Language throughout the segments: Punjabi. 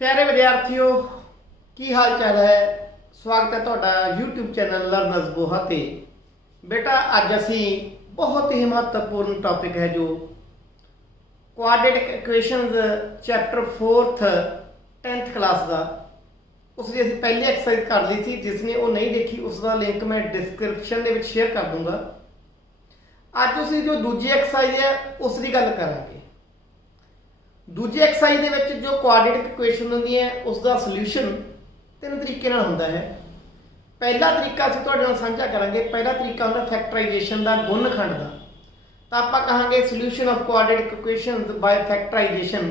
प्यारे विद्यार्थियों की हाल चाल है। स्वागत है तुहाडा यूट्यूब चैनल लर्नर्स बोहा ते। बेटा अज असी बहुत ही महत्वपूर्ण टॉपिक है जो quadratic equations chapter 4th 10th class का उसकी असी पहली एक्सरसाइज कर ली थी। जिसने वो नहीं देखी उसका लिंक मैं डिस्क्रिप्शन के शेयर कर दूंगा। अज उसी जो दूजी एक्सरसाइज है उसकी गल करांगे। दूजी एक्सरसाइज के जो क्वाड्रेटिक इक्वेशन होंगी है उसका सोल्यूशन तीन तरीके होंदा है। पहला तरीका असीं तुहाडे नाल साझा करांगे। पहला तरीका होंदा फैक्टराइजेशन का, गुणखंड का। तो आपां कहांगे solution of quadratic equations by factorisation,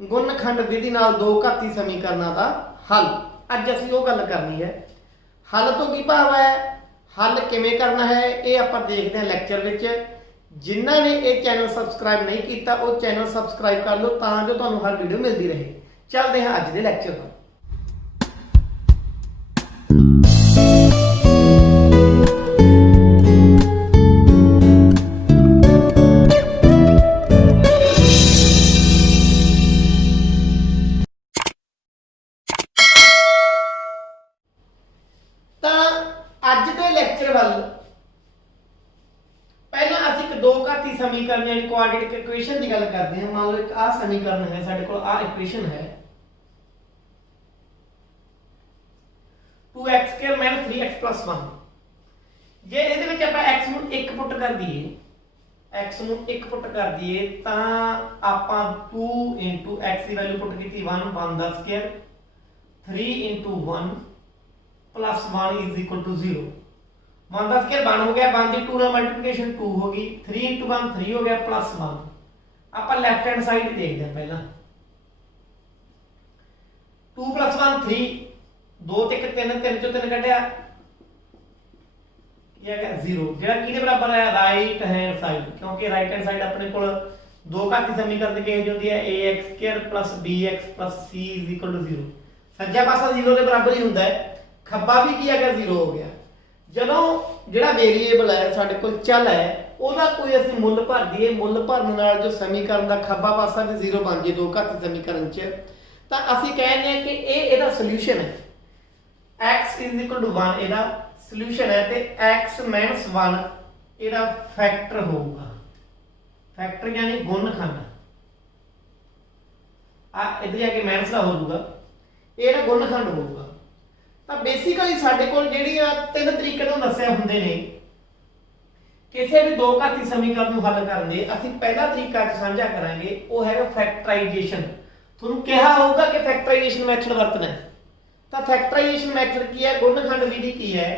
गुणखंड विधि नाल दो घाती समीकरणों का हल। अज असीं वो गल करनी है। हल तो की भाव है, हल किवें करना है ये आपां देखते हैं लैक्चर विच। जिन्होंने ये चैनल सबसक्राइब नहीं किया वो चैनल सबसक्राइब कर लो ताकि जो हर वीडियो मिलती रहे। चलते हैं अज के लैक्चर पर। अज के लैक्चर वाल पहला असीं एक दो घाती समीकरण यानी क्वाड्रेटिक इक्वेशन की गल करते हैं। मान लो एक आ समीकरण है, साडे कोल आ इक्वेशन है 2x² - 3x + 1। जे इहदे विच आपां x नूं 1 पुट कर दईए, x नूं 1 पुट कर दईए तां आपां 2 * x की वैल्यू पुट कीती 1 1 दा स्क्वायर 3 * 1 + 1 = 0। 1 का स्क्वायर 1 हो गया, 1 की 2 ਨਾਲ मल्टीप्लिकेशन 2 हो गई, 3 * 1 3 हो गया +1। आप लैफ्ट हैंड साइड देखते हैं। पहला 2 + 1 3, 2 ते 1 3, 3 चों 3 कढ़िया ये है 0। जेड़ा किहदे बराबर है, राइट हैंड साइड, क्योंकि राइट हैंड साइड अपने कोल दो घाती समीकरण की होती है ax² + bx + c = 0। सज्जा पासा 0 के बराबर ही होंदा है, खब्बा भी की है 0 हो गया। ਜਦੋਂ ਜਿਹੜਾ ਵੇਰੀਏਬਲ ਹੈ ਸਾਡੇ ਕੋਲ ਚੱਲ ਹੈ ਉਹਦਾ ਕੋਈ ਅਸੀਂ ਮੁੱਲ ਭਰ ਦਈਏ, ਮੁੱਲ ਭਰਨ ਨਾਲ ਜੋ ਸਮੀਕਰਨ ਦਾ ਖੱਬਾ ਪਾਸਾ ਵੀ 0 ਬਣ ਜੇ ਦੋ ਘਾਤੀ ਸਮੀਕਰਨ 'ਚ, ਤਾਂ ਅਸੀਂ ਕਹਿੰਦੇ ਹਾਂ ਕਿ ਇਹ ਇਹਦਾ ਸੋਲੂਸ਼ਨ ਹੈ। x = 1 ਇਹਦਾ ਸੋਲੂਸ਼ਨ ਹੈ ਤੇ x - 1 ਇਹਦਾ ਫੈਕਟਰ ਹੋਊਗਾ। ਫੈਕਟਰ ਯਾਨੀ ਗੁਣਖੰਡ ਆ ਇਧਰ ਆ ਕੇ ਮਾਈਨਸ ਦਾ ਹੋ ਜਾਊਗਾ, ਇਹਦਾ ਗੁਣਖੰਡ ਹੋਊਗਾ। ਤਾਂ ਬੇਸਿਕਲੀ ਸਾਡੇ ਕੋਲ ਜਿਹੜੀਆਂ ਤਿੰਨ ਤਰੀਕੇ ਨੂੰ ਦੱਸਿਆ ਹੁੰਦੇ ਨੇ ਕਿਸੇ ਵੀ ਦੋ ਘਾਤੀ ਸਮੀਕਰਨ ਨੂੰ ਹੱਲ ਕਰਨ ਦੇ। ਅਸੀਂ ਪਹਿਲਾ ਤਰੀਕਾ ਸਾਂਝਾ ਕਰਾਂਗੇ, ਉਹ ਹੈਗਾ ਫੈਕਟਰਾਈਜੇਸ਼ਨ। ਤੁਹਾਨੂੰ ਕਿਹਾ ਹੋਊਗਾ ਕਿ ਫੈਕਟਰਾਈਜੇਸ਼ਨ ਮੈਥਡ ਵਰਤਣਾ ਹੈ। ਤਾਂ ਫੈਕਟਰਾਈਜੇਸ਼ਨ ਮੈਥਡ ਕੀ ਹੈ, ਗੁਣਖੰਡ ਵਿਧੀ ਕੀ ਹੈ।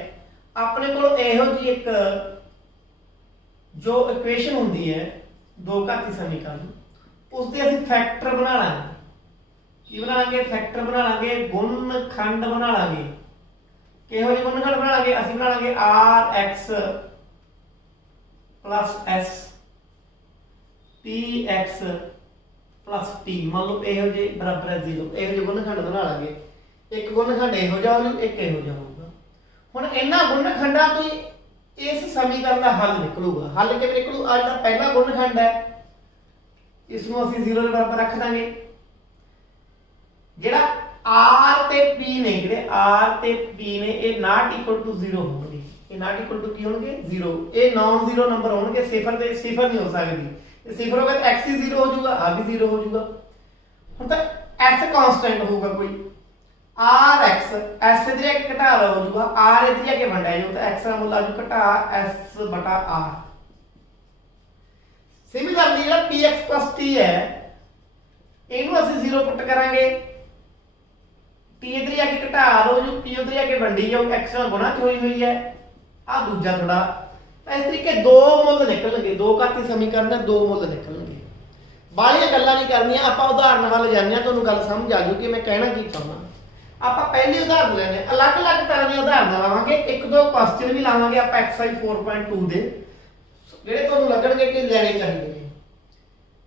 ਆਪਣੇ ਕੋਲ ਇਹੋ ਜੀ ਇੱਕ ਜੋ ਇਕੁਏਸ਼ਨ ਹੁੰਦੀ ਹੈ ਦੋ ਘਾਤੀ ਸਮੀਕਰਨ, ਉਸ ਦੇ ਅਸੀਂ ਫੈਕਟਰ ਬਣਾ ਲਾਂਗੇ। की बना लांगे, फैक्टर बना लांगे, गुणखंड बना लांगे। किहो जी गुणखंड बना लांगे, असं बना लांगे rx + s px + t। मान लो इहो जे बराबर है 0, इहो जे गुणखंड बना लांगे। एक गुणखंड इहो जा होਊ, एक इहो जा होਊਗਾ। ਹੁਣ ਇਹਨਾਂ ਗੁਣਖੰਡਾਂ ਤੋਂ ਇਸ ਸਮੀਕਰਨ ਦਾ ਹੱਲ ਨਿਕਲੂਗਾ। ਹੱਲ ਕਿਵੇਂ ਨਿਕਲੂ? ਆ ਜਿਹੜਾ ਪਹਿਲਾ ਗੁਣਖੰਡ ਹੈ ਇਸ ਨੂੰ ਅਸੀਂ 0 ਦੇ ਬਰਾਬਰ ਰੱਖ ਦਾਂਗੇ। ਜਿਹੜਾ r ਤੇ p ਨੇ, ਜਿਹੜੇ r ਤੇ p ਨੇ ਇਹ not equal to 0 ਹੋਣਗੇ। ਇਹ not equal to ਕੀ ਹੋਣਗੇ? 0। ਇਹ ਨॉन ਜ਼ੀਰੋ ਨੰਬਰ ਹੋਣਗੇ, ਸਿਫਰ ਤੇ ਸਿਫਰ ਨਹੀਂ ਹੋ ਸਕਦੀ। ਇਹ ਸਿਫਰ ਹੋ ਗਿਆ ਤਾਂ x ਹੀ 0 ਹੋ ਜਾਊਗਾ, ਆ ਵੀ 0 ਹੋ ਜਾਊਗਾ। ਹੁਣ ਤਾਂ s ਕਾਂਸਟੈਂਟ ਹੋਊਗਾ ਕੋਈ, rx s ਇਧਰ ਆ ਕੇ ਘਟਾ ਹੋ ਜਾਊਗਾ, r ਇਧਰ ਆ ਕੇ ਵੰਡਿਆ ਜਾਊਗਾ ਤਾਂ x ਦਾ ਮੁੱਲ ਆ ਜਾਊ ਘਟਾ s/r। ਸਿਮਿਲਰਲੀ ਜਿਹੜਾ px + t ਹੈ ਇਹਨੂੰ ਅਸੀਂ 0 ਪੁੱਟ ਕਰਾਂਗੇ, t इधर आके घटा हो जू, p उधर आके वंडी जाओ, x ਨਾਲ गुणा होई हुई है। आ दूजा थोड़ा इस तरीके दो मुल निकलणगे, दो घाती समीकरण दे दो मुल निकलणगे। बालियां गल्लां नहीं करनियां, आपां उदाहरण वाल जाने तुहानूं गल समझ आ जू कि मैं कहना की चाहुंदा। आपां पहली उदाहरण लैणे, अलग-अलग तरह दी उदाहरण लावांगे, एक दो क्वेश्चन भी लावांगे आपां एक्सरसाइज 4.2 दे ਜਿਹੜੇ ਤੁਹਾਨੂੰ ਲੱਗਣਗੇ ਕਿ ਲੈਣੇ ਚਾਹੀਦੇ ਨੇ।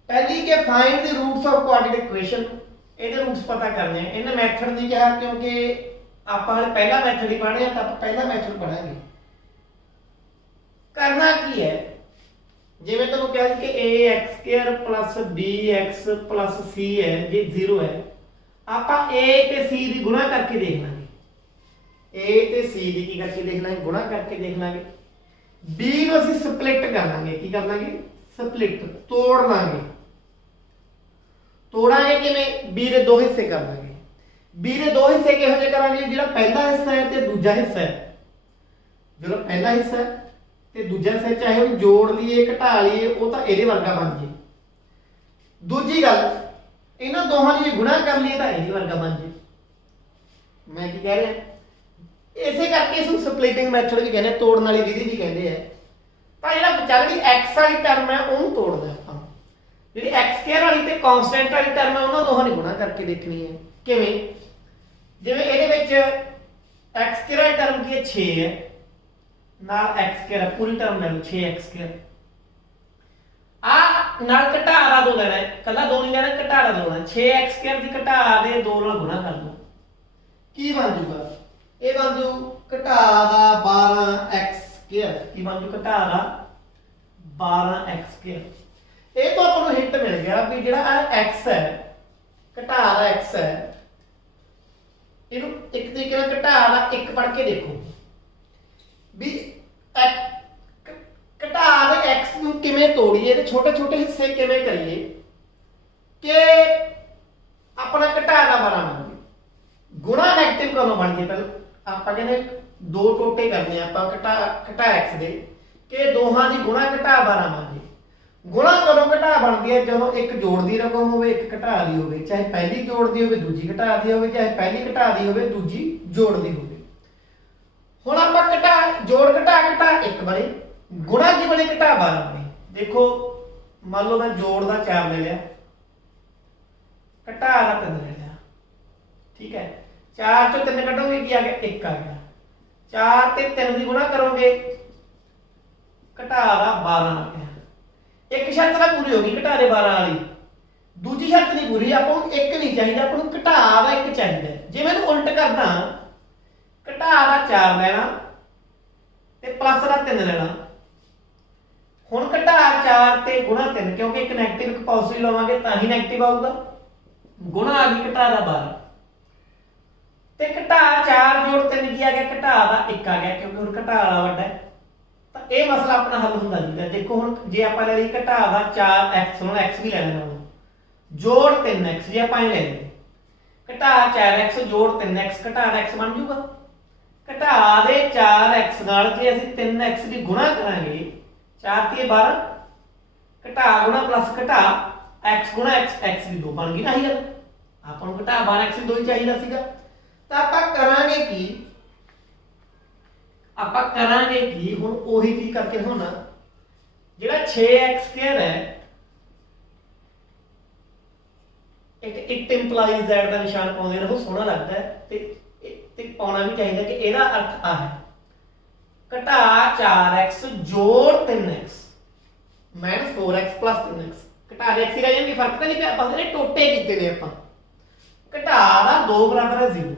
पहली के find the roots of quadratic equation, ਇਹਦੇ ਰੂਟਸ ਪਤਾ ਕਰਨੇ ਆ। ਇਹਨਾਂ ਮੈਥਡ ਨਹੀਂ ਕਿਹਾ ਕਿਉਂਕਿ ਆਪਾਂ ਹਲੇ ਪਹਿਲਾ ਮੈਥਡ ਹੀ ਪੜ੍ਹੇ ਆ, ਤਾਂ ਆਪਾਂ ਪਹਿਲਾ ਮੈਥਡ ਪੜਾਂਗੇ। ਕਰਨਾ ਕੀ ਹੈ, ਜਿਵੇਂ ਤੁਹਾਨੂੰ ਕਿਹਾ ਕਿ ax² + bx + c ਹੈ, ਜੇ 0 ਹੈ ਆਪਾਂ A ਤੇ C ਦੀ ਗੁਣਾ ਕਰਕੇ ਦੇਖ ਲਾਂਗੇ। A ਤੇ C ਦੀ ਕੀ ਕਰਕੇ ਦੇਖ ਲਾਂਗੇ? ਗੁਣਾ ਕਰਕੇ ਦੇਖ ਲਾਂਗੇ। B ਨੂੰ ਅਸੀਂ ਸਪਲਿਟ ਕਰ ਲਾਂਗੇ। ਕੀ ਕਰ ਲਾਂਗੇ? ਸਪਲਿਟ, ਤੋੜ ਲਾਂਗੇ। ਤੋੜਾਂਗੇ ਕਿਵੇਂ? B ਦੇ ਦੋ ਹਿੱਸੇ ਕਰ ਲਾਂਗੇ। B ਦੇ ਦੋ ਹਿੱਸੇ ਕਿਹੋ ਜਿਹੇ ਕਰਾਂਗੇ? ਜਿਹੜਾ ਪਹਿਲਾ ਹਿੱਸਾ ਹੈ ਤੇ ਦੂਜਾ ਹਿੱਸਾ ਹੈ। ਜਿਹੜਾ ਪਹਿਲਾ ਹਿੱਸਾ ਤੇ ਦੂਜਾ ਹਿੱਸਾ ਚਾਹੇ ਉਹਨੂੰ ਜੋੜ ਲਈਏ ਘਟਾ ਲਈਏ ਉਹ ਤਾਂ ਇਹਦੇ ਵਰਗਾ ਬਣ ਜੇ। ਦੂਜੀ ਗੱਲ, ਇਹਨਾਂ ਦੋਹਾਂ ਦੀ ਗੁਣਾ ਕਰ ਲਈਏ ਤਾਂ ਇਹਦੇ ਵਰਗਾ ਬਣ ਜੇ। ਮੈਂ ਕੀ ਕਹਿ ਰਿਹਾ? ਇਸੇ ਕਰਕੇ ਇਸ ਨੂੰ ਸਪਲਿਟਿੰਗ ਮੈਥਡ ਵੀ ਕਹਿੰਦੇ, ਤੋੜਨ ਵਾਲੀ ਵਿਧੀ ਵੀ ਕਹਿੰਦੇ ਆ। ਤਾਂ ਜਿਹੜਾ ਵਿਚਾਰੀ x ਵਾਲੀ ਟਰਮ ਹੈ ਉਹਨੂੰ ਤੋੜਨਾ ਆਪਾਂ। ਜਿਹੜੀ x ਸਕੁਅਰ ਵਾਲੀ ਤੇ ਕਾਂਸਟੈਂਟ ਵਾਲੀ ਟਰਮ ਹੈ ਉਹਨਾਂ ਦੋਹਾਂ ਦੀ ਗੁਣਾ ਕਰਕੇ ਦੇਖਣੀ ਹੈ। ਕਿਵੇਂ? ਜਿਵੇਂ ਇਹਦੇ ਵਿੱਚ x ਸਕੁਅਰ ਵਾਲੀ ਟਰਮ ਕੀ ਹੈ? 6 ਹੈ, ਨਾਲ x ਸਕੁਅਰ ਹੈ, ਪੂਰੀ ਟਰਮ ਲੈ ਲਓ 6x ਸਕੁਅਰ। ਆ ਨਾਲ ਘਟਾਰਾ 2 ਲੈਣਾ ਹੈ, ਕੱਲਾ 2 ਨਹੀਂ ਲੈਣਾ, ਘਟਾਰਾ 2 ਲੈਣਾ। 6x ਸਕੁਅਰ ਦੀ ਘਟਾ ਦੇ 2 ਨਾਲ ਗੁਣਾ ਕਰ ਲਓ। ਕੀ ਬਣ ਜੂਗਾ? ਇਹ ਬਣ ਜੂ ਘਟਾ ਦਾ 12x ਸਕੁਅਰ। ਕੀ ਬਣ ਜੂ? ਘਟਾ ਦਾ 12x ਸਕੁਅਰ। ਇਹ ਤੋਂ ਆਪਾਂ ਨੂੰ ਹਿੰਟ ਮਿਲ ਗਿਆ ਵੀ ਜਿਹੜਾ x ਹੈ, ਘਟਾ ਦਾ x ਹੈ, ਇਹਨੂੰ ਇੱਕ ਤਰੀਕੇ ਨਾਲ ਘਟਾ ਦਾ 1 ਪੜ੍ਹ ਕੇ ਦੇਖੋ ਵੀ ਘਟਾ ਦੇ x ਨੂੰ ਕਿਵੇਂ ਤੋੜੀਏ ਤੇ ਛੋਟੇ ਛੋਟੇ ਹਿੱਸੇ ਕਿਵੇਂ ਕਰੀਏ ਕਿ ਆਪਣਾ ਘਟਾ ਦਾ 12 ਬਣ ਜੇ। ਗੁਣਾ ਨੈਗੇਟਿਵ ਕਦੋਂ ਬਣ ਜੇ? ਪਹਿਲਾਂ ਆਪਾਂ ਕਹਿੰਦੇ ਦੋ ਟੋਟੇ ਕਰਨੇ ਆਪਾਂ ਘਟਾ x ਦੇ ਕਿ ਦੋਹਾਂ ਦੀ ਗੁਣਾ ਘਟਾ 12 ਬਣ ਜੇ। ਗੁਣਾ ਕਦੋਂ ਘਟਾ ਬਣਦੀ ਹੈ? ਜਦੋਂ ਇੱਕ ਜੋੜ ਦੀ ਰਕਮ ਹੋਵੇ, ਇੱਕ ਘਟਾ ਦੀ ਹੋਵੇ। ਚਾਹੇ ਪਹਿਲੀ ਜੋੜ ਦੀ ਹੋਵੇ, ਦੂਜੀ ਘਟਾ ਦੀ ਹੋਵੇ, ਚਾਹੇ ਪਹਿਲੀ ਘਟਾ ਦੀ ਹੋਵੇ, ਦੂਜੀ ਜੋੜ ਦੀ ਹੋਵੇ। ਹੁਣ ਆਪਾਂ ਘਟਾ ਜੋੜ ਘਟਾ 1 ਬਣੇ, ਗੁਣਾ ਕੀ ਬਣੇ? ਘਟਾ 12 ਬਣੇ। ਦੇਖੋ ਮੰਨ ਲਓ ਮੈਂ ਜੋੜ ਦਾ 4 ਲੈ ਲਿਆ, ਘਟਾ ਦਾ 3 ਲੈ ਲਿਆ। ਠੀਕ ਹੈ, 4 ਚੋਂ 3 ਕੱਢੋਗੇ ਕੀ ਆ ਗਿਆ? 1 ਆ ਗਿਆ। 4 ਤੇ 3 ਦੀ ਗੁਣਾ ਕਰੋਗੇ, ਘਟਾ ਦਾ 12 ਆ ਗਿਆ। ਇੱਕ ਸ਼ਰਤ ਤਾਂ ਪੂਰੀ ਹੋ ਗਈ ਘਟਾ ਦੇ 12 ਵਾਲੀ, ਦੂਜੀ ਸ਼ਰਤ ਨਹੀਂ ਪੂਰੀ। ਆਪਾਂ ਨੂੰ 1 ਨਹੀਂ ਚਾਹੀਦਾ, ਆਪਾਂ ਨੂੰ ਘਟਾ ਦਾ 1 ਚਾਹੀਦਾ। ਜੇ ਮੈਂ ਇਹਨੂੰ ਉਲਟ ਕਰਦਾ, ਘਟਾ ਦਾ 4 ਲੈਣਾ ਤੇ ਪਲੱਸ ਦਾ 3 ਲੈਣਾ। ਹੁਣ ਘਟਾ 4 ਤੇ ਗੁਣਾ 3, ਕਿਉਂਕਿ ਇੱਕ ਨੈਗੇਟਿਵ ਇੱਕ ਪੋਜ਼ਿਟਿਵ ਲਵਾਂਗੇ ਤਾਂ ਹੀ ਨੈਗੇਟਿਵ ਆਊਗਾ। ਗੁਣਾ ਆ ਗਈ ਘਟਾ ਦਾ 12 ਤੇ ਘਟਾ 4 ਜੋੜ 3 ਕੀ ਆ ਗਿਆ? ਘਟਾ ਦਾ 1 ਆ ਗਿਆ, ਕਿਉਂਕਿ ਹੁਣ ਘਟਾ ਵਾਲਾ ਵੱਡਾ ਹੈ। ਤਾਂ ਇਹ ਮਸਲਾ ਆਪਣਾ ਹੱਲ ਹੁੰਦਾ ਜੀ। ਦੇਖੋ ਹੁਣ ਜੇ ਆਪਾਂ ਲੈ ਲਈ ਘਟਾ ਦਾ 4x, ਹੁਣ x ਵੀ ਲੈ ਲੈਣਾ, ਜੋੜ 3x ਜੇ ਆਪਾਂ ਇਹ ਲੈ ਲਈਏ, ਘਟਾ 4x ਜੋੜ 3x, ਘਟਾ ਦਾ x ਬਣ ਜੂਗਾ। ਘਟਾ ਦੇ 4x ਨਾਲ ਜੇ ਅਸੀਂ 3x ਦੀ ਗੁਣਾ ਕਰਾਂਗੇ, 4 ਤੇ 12, ਘਟਾ ਗੁਣਾ ਪਲੱਸ ਘਟਾ x ਗੁਣਾ x ਦੀ 2 ਬਣ ਗਈ ਨਾ। ਇਹੀ ਗੱਲ ਆਪਾਂ ਨੂੰ ਘਟਾ 12x ਦੀ 2 ਹੀ ਚਾਹੀਦਾ ਸੀਗਾ। ਤਾਂ ਆਪਾਂ ਕਰਾਂਗੇ ਕੀ? ਆਪਾਂ ਕਰਾਂਗੇ ਕੀ? ਹੁਣ ਉਹੀ ਚੀਜ਼ ਕਰਕੇ ਹੋਣਾ, ਜਿਹੜਾ 6x ਸਕੁਅਰ ਹੈ, ਇੱਕ ਇਟ ਇੰਪਲਾਈਜ਼ ਦੈਟ ਦਾ ਨਿਸ਼ਾਨ ਪਾਉਂਦੇ ਰਹੋ, ਸੋਹਣਾ ਲੱਗਦਾ ਹੈ ਤੇ ਪਾਉਣਾ ਵੀ ਚਾਹੀਦਾ ਕਿ ਇਹਦਾ ਅਰਥ ਆ ਹੈ ਘਟਾ 4x ਜੋੜ 3x minus 4x plus 3x। ਘਟਾ ਦੇ x ਹੀ ਰਹਿ ਜਾਣਗੇ, ਫਰਕ ਤਾਂ ਨਹੀਂ ਪਿਆ, ਬਸ ਇਹਨੇ ਟੋਟੇ ਕੀਤੇ ਨੇ ਆਪਾਂ। ਘਟਾ ਦਾ 2 ਬਰਾਬਰ ਹੈ 0।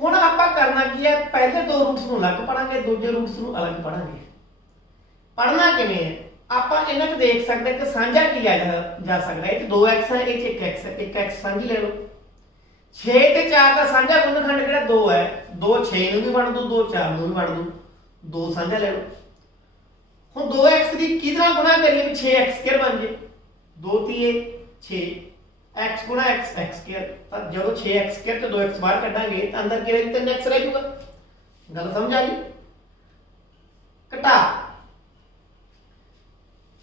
ਹੁਣ ਆਪਾਂ ਕਰਨਾ ਕੀ ਹੈ? ਪਹਿਲੇ 2 ਰੂਟਸ ਨੂੰ ਅਲੱਗ ਪੜਾਂਗੇ, ਦੂਜੇ ਰੂਟਸ ਨੂੰ ਅਲੱਗ ਪੜਾਂਗੇ। ਪੜਨਾ ਕਿਵੇਂ ਹੈ? ਆਪਾਂ ਇਹਨਾਂ 'ਚ ਦੇਖ ਸਕਦੇ ਕਿ ਸਾਂਝਾ ਕੀ ਲਿਆ ਜਾ ਸਕਦਾ ਹੈ। ਇਹ 'ਚ 2x ਹੈ, ਇਹ 'ਚ 1x ਹੈ, 1x ਸਾਂਝੀ ਲੈ ਲਓ। 6 ਤੇ 4 ਦਾ ਸਾਂਝਾ ਗੁਣਨਖੰਡ ਕਿਹੜਾ 2 ਹੈ, 2 6 ਨੂੰ ਵੀ ਵੰਡ ਦੂ, 2 4 ਨੂੰ ਵੀ ਵੰਡ ਦੂ, 2 ਸਾਂਝਾ ਲੈ ਲਓ। ਹੁਣ 2x ਦੀ ਕਿਹਦੇ ਨਾਲ ਗੁਣਾ ਕਰੀਏ ਵੀ 6x ਸਕੁਅਰ ਬਣ ਜੇ? 2 ਤੀਏ 6 x ਗੁਣਾ x ਸਕੁਅਰ। ਤਾਂ ਜਦੋਂ 6x ਸਕੁਅਰ ਤੇ 2x ਬਾਹਰ ਕੱਢਾਂਗੇ ਤਾਂ ਅੰਦਰ ਕਿਹੜੇ 3x ਰਹਿ ਜਾਊਗਾ। ਗੱਲ ਸਮਝ ਆ ਗਈ? ਘਟਾ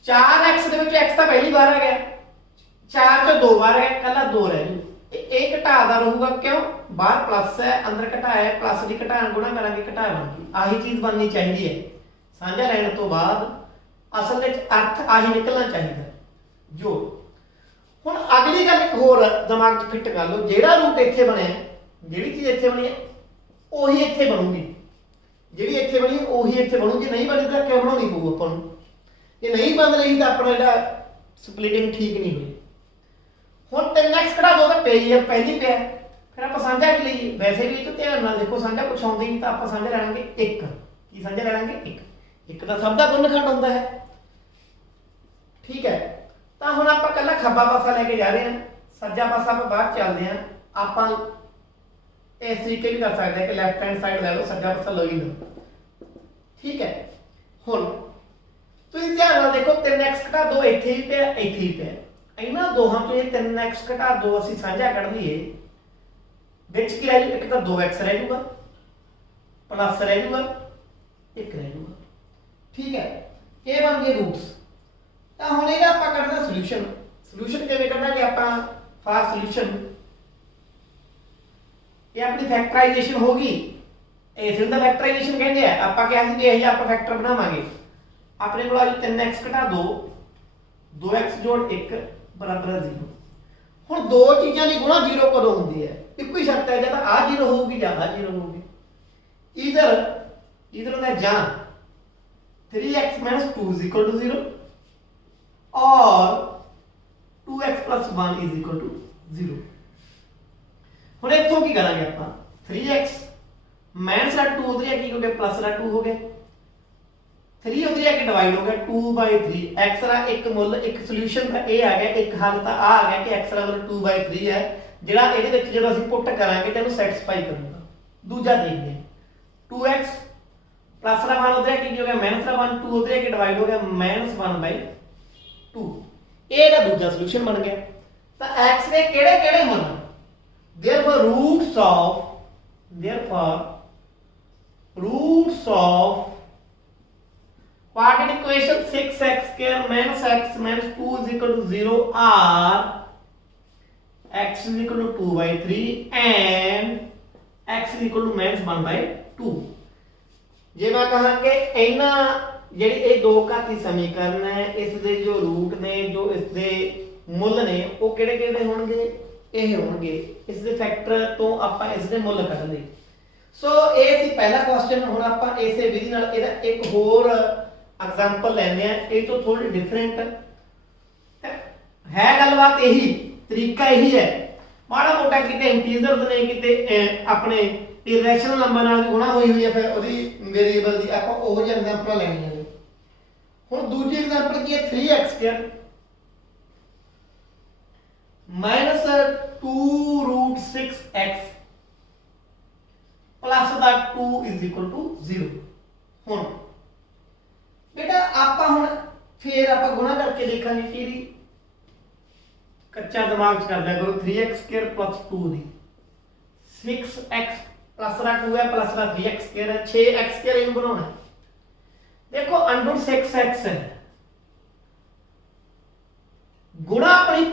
4x ਦੇ ਵਿੱਚ x ਤਾਂ ਪਹਿਲੀ ਵਾਰ ਆ ਗਿਆ, 4 ਤੋਂ 2 ਵਾਰ ਹੈ, ਕੱਲਾ 2 ਰਹਿ ਜੂ। ਇਹ ਘਟਾ ਦਾ ਰਹੂਗਾ, ਕਿਉਂ? ਬਾਹਰ ਪਲੱਸ ਹੈ, ਅੰਦਰ ਘਟਾ ਹੈ, ਪਲੱਸ ਦੀ ਘਟਾ ਗੁਣਾ ਕਰਾਂਗੇ, ਘਟਾ ਬਣ ਗਈ। ਆਹੀ ਚੀਜ਼ ਬਣਨੀ ਚਾਹੀਦੀ ਹੈ। ਸਾਂਝਾ ਲੈਣ ਤੋਂ ਬਾਅਦ ਅਸਲ ਵਿੱਚ ਅਰਥ ਆਹੀ ਨਿਕਲਣਾ ਚਾਹੀਦਾ ਜੋ। ਹੁਣ ਅਗਲੀ ਗੱਲ ਇੱਕ ਹੋਰ ਦਿਮਾਗ 'ਚ ਫਿੱਟ ਕਰ ਲਓ, ਜਿਹੜਾ ਰੂਟ ਇੱਥੇ ਬਣਿਆ, ਜਿਹੜੀ ਚੀਜ਼ ਇੱਥੇ ਬਣੀ ਹੈ ਉਹੀ ਇੱਥੇ ਬਣੂਗੀ। ਜਿਹੜੀ ਇੱਥੇ ਬਣੀ ਉਹੀ ਇੱਥੇ ਬਣੂ। ਜੇ ਨਹੀਂ ਬਣੀ ਤਾਂ ਕਿਉਂ ਬਣਾਉਣੀ ਪਊ ਆਪਾਂ ਨੂੰ? ਜੇ ਨਹੀਂ ਬਣ ਰਹੀ ਤਾਂ ਆਪਣਾ ਜਿਹੜਾ ਸਪਲਿਟਿੰਗ ਠੀਕ ਨਹੀਂ ਹੋਈ। ਹੁਣ 3x ਕਢਾ ਦੋ ਤਾਂ ਪਈ ਹੈ, ਪਹਿਲੀ ਪਿਆ, ਫਿਰ ਆਪਾਂ ਸਾਂਝਾ ਕੀ ਲਈਏ? ਵੈਸੇ ਵੀ ਇਹ ਤੋਂ ਧਿਆਨ ਨਾਲ ਦੇਖੋ, ਸਾਂਝਾ ਕੁਛ ਆਉਂਦਾ ਹੀ ਨਹੀਂ ਤਾਂ ਆਪਾਂ ਸਾਂਝਾ ਲੈ ਲਾਂਗੇ 1। ਕੀ ਸਾਂਝਾ ਲੈ ਲਾਂਗੇ? 1। 1 ਤਾਂ ਸਭ ਦਾ ਗੁਣਨਖੰਡ ਹੁੰਦਾ ਹੈ। ਠੀਕ ਹੈ, ਤਾਂ ਹੁਣ ਆਪਾਂ ਕੱਲਾ ਖੱਬਾ ਪਾਸਾ ਲੈ ਕੇ ਜਾ ਰਹੇ ਹਾਂ, ਸੱਜਾ ਪਾਸਾ ਆਪਾਂ ਬਾਅਦ ਚੱਲਦੇ ਹਾਂ। ਆਪਾਂ इस तरीके भी कर सकते हैं कि लैफ्ट हैंड साइड लै लो, सज्जा पासा लो ही लो। ठीक है, हुण तुसीं ध्यान नाल देखो 3x घटा 2 इत्थे ही पिया, इत्थे ही पिया। इन्हां दोहां चों 3x घटा 2 असीं साझा कढ लईए, विच की रह जू, एक तां 2x रह जूगा, प्लस रह जूगा, एक रह जूगा। ठीक है, ये बन गए रूट्स। तां हुण इहदा आपां कढना सोल्यूशन। सोल्यूशन किवें कढांगे आपां? फॉर सोल्यूशन ये अपनी फैक्टराइजेशन होगी, इस दा फैक्टराइजेशन कहते हैं। आपां क्या सी ये आप फैक्टर बनावांगे। अपने को 3x घटा 2, 2x जोड़ 1 बराबर 0। हुण दो चीज़ां दी गुणा 0 कदों हुंदी है? इक्को ही शर्त है, जब आ 0 होगी या आ 0 होगी। इधर होंदा जां 3x - 2 = 0 और 2x + 1 = 0। ਹੁਣ ਇੱਥੋਂ ਕੀ ਕਰਾਂਗੇ ਆਪਾਂ? 3x - 2 उधर की हो गया +2 हो गया, 3 उधर आके डिवाइड हो गया 2/3। x का एक मुੱਲ एक सोल्यूशन का ये आ गया, एक हल तो आ गया कि x का मुੱਲ 2/3 है, ਜਿਹੜਾ ਇਹਦੇ ਵਿੱਚ ਜਦੋਂ ਅਸੀਂ ਪੁੱਟ ਕਰਾਂਗੇ ਤੇ ਇਹਨੂੰ ਸੈਟੀਸਫਾਈ ਕਰੂਗਾ। ਦੂਜਾ ਦੇਖਦੇ ਹਾਂ 2x +1 ਉਧਰ ਕੀ ਹੋ ਗਿਆ -1, 2 ਉਧਰ ਆके डिवाइड हो गया -1/2। ਇਹ ਦਾ ਦੂਜਾ ਸੋਲੂਸ਼ਨ ਬਣ ਗਿਆ। ਤਾਂ x ਦੇ ਕਿਹੜੇ ਕਿਹੜੇ ਮੁੱਲ? Therefore roots of quadratic equation 6x² - x - 2 = 0 are x = 2/3 and x = -1/2। ਜੇ ਮੈਂ ਕਹਾਂ ਕਿ ਇਹਨਾਂ ਜਿਹੜੀ ਇਹ ਦੋ ਘਾਤੀ ਸਮੀਕਰਨ ਹੈ, ਇਸ ਦੇ ਜੋ ਰੂਟ ਨੇ, ਜੋ ਇਸ ਦੇ ਮੁੱਲ ਨੇ, ਉਹ ਕਿਹੜੇ ਕਿਹੜੇ ਹੋਣਗੇ? ਇਹ ਹੋਣਗੇ। ਇਸ ਦੇ ਫੈਕਟਰ ਤੋਂ ਆਪਾਂ ਇਸ ਦੇ ਮੁੱਲ ਕੱਢਦੇ। ਸੋ ਇਹ ਸੀ ਪਹਿਲਾ ਕੁਐਸਚਨ। ਹੁਣ ਆਪਾਂ ਇਸੇ ਵਿਧੀ ਨਾਲ ਇਹਦਾ ਇੱਕ ਹੋਰ ਐਗਜ਼ਾਮਪਲ ਲੈਂਦੇ ਆ, ਇਹ ਤੋਂ ਥੋੜੀ ਡਿਫਰੈਂਟ ਹੈ। ਗੱਲਬਾਤ ਇਹੀ, ਤਰੀਕਾ ਇਹੀ ਹੈ। ਮਾੜਾ ਮੋਟਾ ਕਿਤੇ ਇੰਟੀਜ਼ਰਸ ਨੇ, ਕਿਤੇ ਆਪਣੇ ਇਰੈਸ਼ਨਲ ਨੰਬਰ ਨਾਲ ਗੁਣਾ ਹੋਈ ਹੈ, ਫਿਰ ਉਹਦੀ ਵੇਰੀਏਬਲ ਦੀ ਆਪਾਂ ਉਹ ਜਿਹੀ ਐਗਜ਼ਾਮਪਲ ਲੈਣੀਆਂ ਨੇ। ਹੁਣ ਦੂਜੀ ਐਗਜ਼ਾਮਪਲ ਕੀ ਹੈ? 3x² -2√6x प्लस दा 2 = 0। हुण बेटा आपां हुण फिर आपां गुणा करके देखांगे कि कच्चा दिमाग च करदा करो। 3x² + 2 दी 6x प्लस दा 2 है, प्लस दा 3x² है, 6x² इन्हूं बनाउणा। देखो √6x है, गुणा अपनी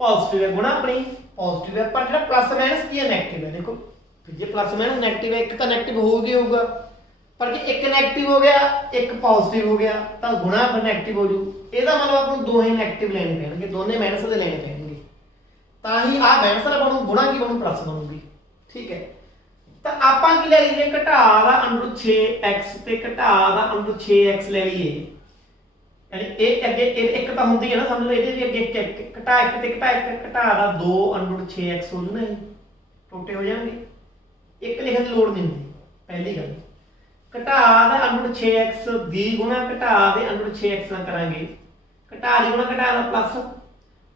पॉजिटिव है, गुणा अपनी पॉजिटिव है, पर जो प्लस माइनस की है नेगेटिव है। देखो जो प्लस माइनस नेगेटिव है, एक तो नेगेटिव होगा, पर जो एक नेगेटिव हो गया एक पॉजिटिव हो गया तो गुणा फिर नेगेटिव हो जू। ਇਹਦਾ मतलब आपको दो ही नेगेटिव लेने पैणगे, दोने माइनस दे लेने पैणगे, ਤਾਂ ही आ माइनस वाला बनू, गुणा की बनू प्लस बनूगी। ठीक है, तो ਆਪਾਂ ਕੀ ਲੈ ਲਈਏ? ਘਟਾ ਦਾ √6x ਤੇ ਘਟਾ ਦਾ √6x ਲੈ ਲਈਏ। यानी एक अगे एक तो होंगी है ना, समझ लो ये भी अगे एक घटा 1 ते घटा 1 घटा दा 2 √6x हो जूना, टोटे हो जाएंगे। एक लिखने की लोड़ नहीं होती। पहली गल घटा दा √6x दी गुणा घटा दे √6x ना करांगे, घटा दी गुणा घटा ना प्लस